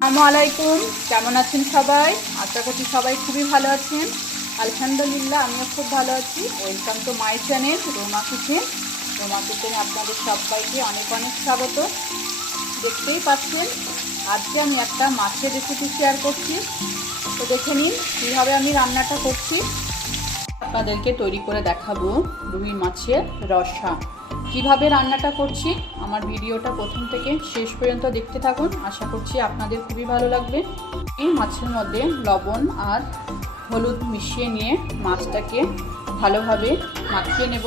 আসসালামু আলাইকুম, কেমন আছেন সবাই? আশা করছি সবাই খুবই ভালো আছেন। আলহামদুলিল্লাহ, আমিও খুব ভালো আছি। Welcome to my channel Ruma kitchen. Ruma কিচেনে আপনাদের সবাইকে অনেক অনেক স্বাগত। দেখতেই পাচ্ছেন, আজকে আমি একটা মাছের রেসিপি শেয়ার করছি। তো দেখে নিন কীভাবে আমি রান্নাটা করছি। আপনাদেরকে তৈরি করে দেখাবো রুই মাছের রসা। কিভাবে রান্নাটা করছি আমার ভিডিওটা প্রথম থেকে শেষ পর্যন্ত দেখতে থাকুন। আশা করছি আপনাদের খুবই ভালো লাগবে। এই মাছের মধ্যে লবণ আর হলুদ মিশিয়ে নিয়ে মাছটাকে ভালোভাবে মাখিয়ে নেব।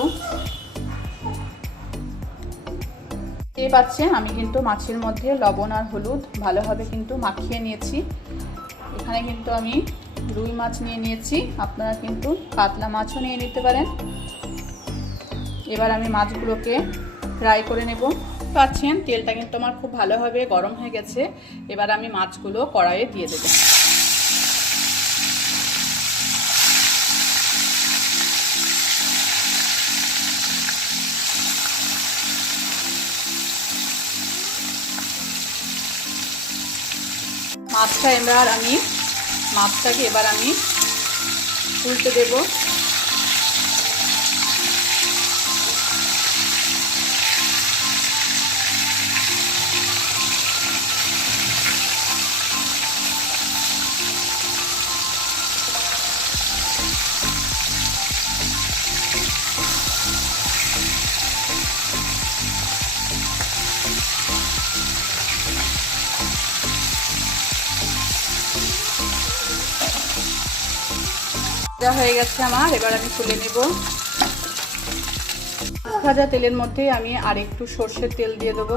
দেখতে পাচ্ছেন আমি কিন্তু মাছের মধ্যে লবণ আর হলুদ ভালোভাবে কিন্তু মাখিয়ে নিয়েছি। এখানে কিন্তু আমি রুই মাছ নিয়ে নিয়েছি, আপনারা কিন্তু কাতলা মাছও নিয়ে নিতে পারেন। এবার আমি মাছগুলোকে ফ্রাই করে নেব। পাচ্ছেন তেলটা কিন্তু আমার খুব ভালোভাবে গরম হয়ে গেছে। এবার আমি মাছগুলো কড়াইয়ে দিয়ে দেব। মাছটাকে এবার আমি উল্টে দেব। হয়ে গেছে আমার, এবার আমি তুলে নেব। ভাজা তেলের মধ্যে আমি আর একটু সর্ষের তেল দিয়ে দেবো।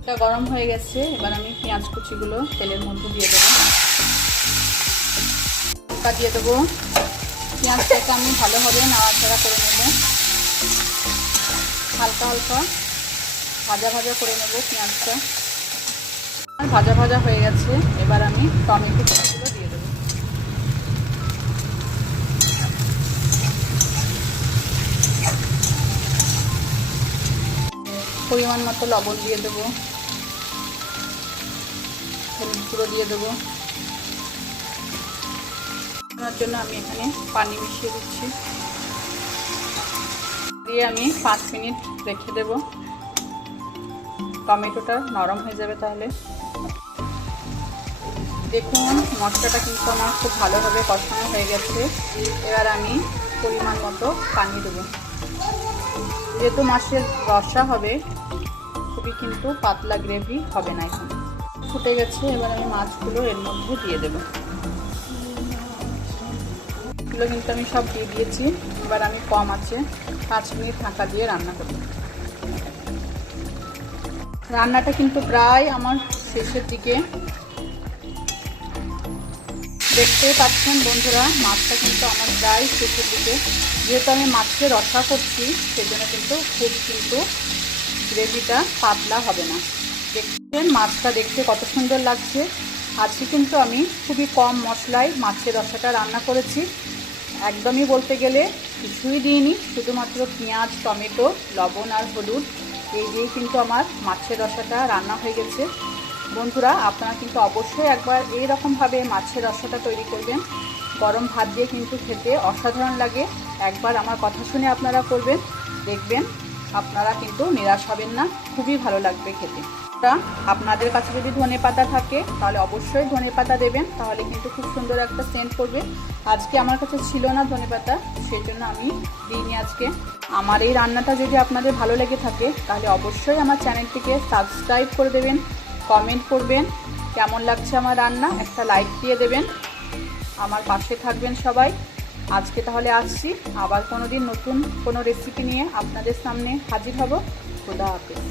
এটা গরম হয়ে গেছে, এবার আমি পেঁয়াজ কুচিগুলো তেলের মধ্যে দিয়ে দেবো। লঙ্কা দিয়ে দেবো। পেঁয়াজটাকে আমি ভালোভাবে নাড়াচাড়া করে নেব। হালকা হালকা ভাজা ভাজা করে নেব পেঁয়াজটা। ভাজা ভাজা হয়ে গেছে, এবার আমি টমেটো কুচিগুলো দিয়ে দেবো। পরিমাণ মতো লবণ দিয়ে দেবো, হলুদ গুঁড়ো দিয়ে দেবো। তার জন্য আমি এখানে পানি মিশিয়ে দিচ্ছি। দিয়ে আমি 5 মিনিট রেখে দেব। টমেটোটা নরম হয়ে যাবে তাহলে। দেখুন মশলাটা কিন্তু আমার খুব ভালোভাবে কষানো হয়ে গেছে। এবার আমি পরিমাণ মতো পানি দেবো। যেহেতু মাছের রসা হবে, খুবই কিন্তু পাতলা গ্রেভি হবে না। এখন ফুটে গেছে, এবার আমি মাছগুলো এর মধ্যে দিয়ে দেবো। এগুলো কিন্তু আমি সব দিয়ে দিয়েছি। এবার আমি কম আছে 5 মিনিট ঢাকা দিয়ে রান্না করব। রান্নাটা কিন্তু প্রায় আমার শেষের দিকে। দেখতেই পাচ্ছেন বন্ধুরা, মাছটা কিন্তু আমার প্রায় শেষের দিকে। যেহেতু আমি মাছকে রসা করছি, সেজন্য কিন্তু খুব কিন্তু গ্রেভিটা পাতলা হবে না। দেখছেন মাছটা দেখতে কত সুন্দর লাগছে। আজকে কিন্তু আমি খুবই কম মশলায় মাছের রসাটা রান্না করেছি। একদমই বলতে গেলে কিছুই দিইনি, শুধুমাত্র পেঁয়াজ, টমেটো, লবণ আর হলুদ এই দিয়েই কিন্তু আমার মাছের রসাটা রান্না হয়ে গেছে। বন্ধুরা আপনারা কিন্তু অবশ্যই একবার এইরকমভাবে মাছের রসাটা তৈরি করবেন। গরম ভাত দিয়ে কিন্তু খেতে অসাধারণ লাগে। একবার আমার কথা শুনে আপনারা করবেন, দেখবেন আপনারা কিন্তু নিরাশ হবেন না, খুবই ভালো লাগবে খেতে। আপনাদের কাছে যদি ধনেপাতা থাকে তাহলে অবশ্যই ধনেপাতা দেবেন, তাহলে কিন্তু খুব সুন্দর একটা সেন্ট করবে। আজকে আমার কাছে ছিল না ধনেপাতা, সেই জন্য আমি দিইনি আজকে। আমার এই রান্নাটা যদি আপনাদের ভালো লেগে থাকে তাহলে অবশ্যই আমার চ্যানেলটিকে সাবস্ক্রাইব করে দেবেন, কমেন্ট করবেন কেমন লাগছে আমার রান্না, একটা লাইক দিয়ে দেবেন, আমার পাশে থাকবেন সবাই। আজকে তাহলে আসছি, আবার কোনো দিন নতুন কোনো রেসিপি নিয়ে আপনাদের সামনে হাজির হব। খোদা হাফেজ।